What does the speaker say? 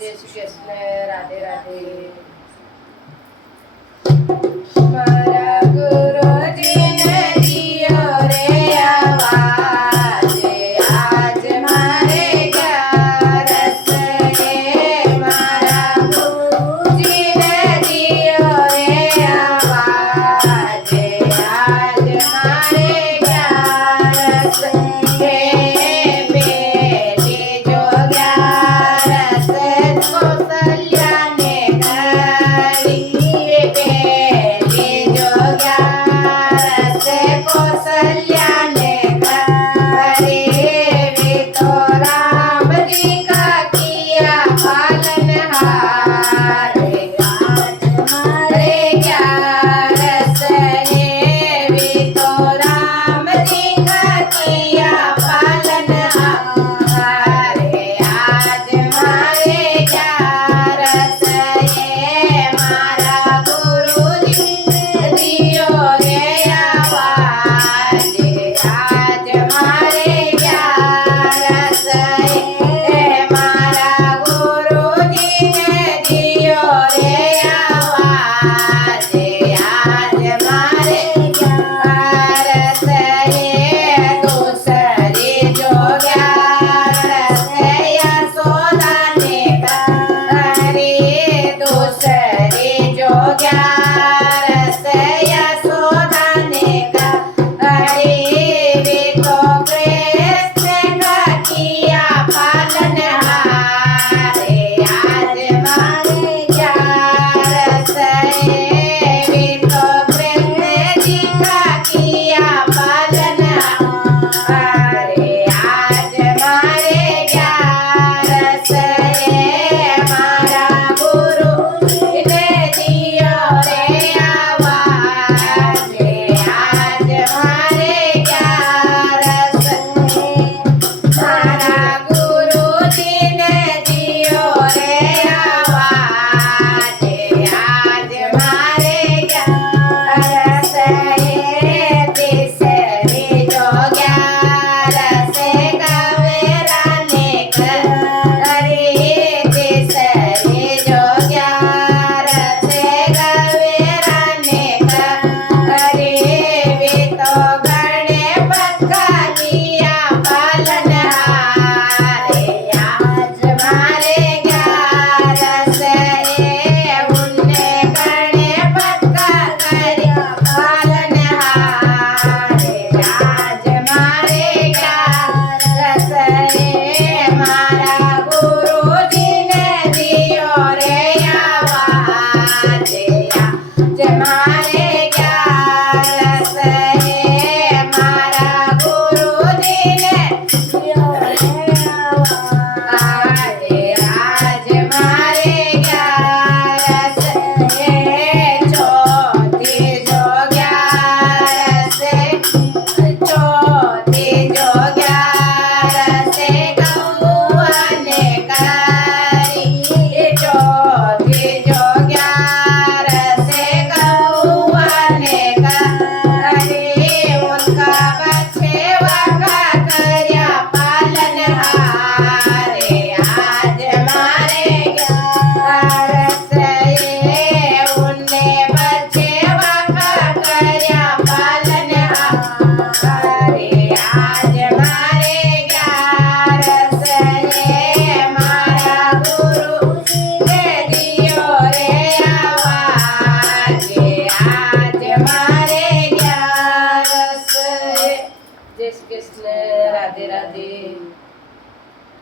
जय श्री कृष्ण। राधे राधे। मारा गुरुजी ने दियो रे आवाज, आज मारे ग्यारस रे। मारा गुरुजी ने दियो रे आवाज, आज मारे ग्यारस रे। बेली जो ग्यारस कौशल्या ने करी, बेली जो ग्यारस कौशल्या ने करी। वे तो राम जी का किया पालनहार, आज हमारे ग्यारस रे। वे तो राम जी का किया पालनहार, आज हमारे ग्यारस रे। मारा गुरुजी ने दियो रे आवाज, आज हमारे ग्यारस रे। मारा गुरुजी ने दियो रे आवाज, आज हमारे ग्यारस रे। दूसरी जो ग्यारस यशोदा ने करी, दूसरी जो ग्यारस यशोदा ने करी। वे तो कृष्ण का किया पालनहार, आज हमारे ग्यारस रे। वे तो कृष्ण जी का किया पालनहार, आज हमारे ग्यारस रे। मारा गुरुजी ने दियो रे आवाज, आज हमारे ग्यारस रे। मारा गुरुजी ने दियो रे आवाज, आज हमारे ग्यारस रे। तीसरी जो ग्यारस कावेरा ने करी, तीसरी जो ग्यारस कावेरा ने करी। वे तो गणपत का लिया पालनहार, आज हमारे ग्यारस रे। उनने गणपत का किया पालनहार, आज हमारे ग्यारस रे। मारा गुरुजी ने दियो रे आवाज, आज हमारे ग्यारस रे। मारा गुरुजी ने दियो रे आवाज, आज हमारे ग्यारस रे। चौथी जो ग्यारस, चौथी जो ग्यारस गौआ ने करी, चौथी जो ग्यारस गौआ ने करी। उनका बछवा का किया पालनहार, आज हमारे ग्यारस रे। उनने बछवा का किया पालनहार, आज हमारे ग्यारस रे। मारा गुरुजी ने दियो रे आवाज, आज हमारे ग्यारस रे। जय श्री कृष्ण। राधे राधे।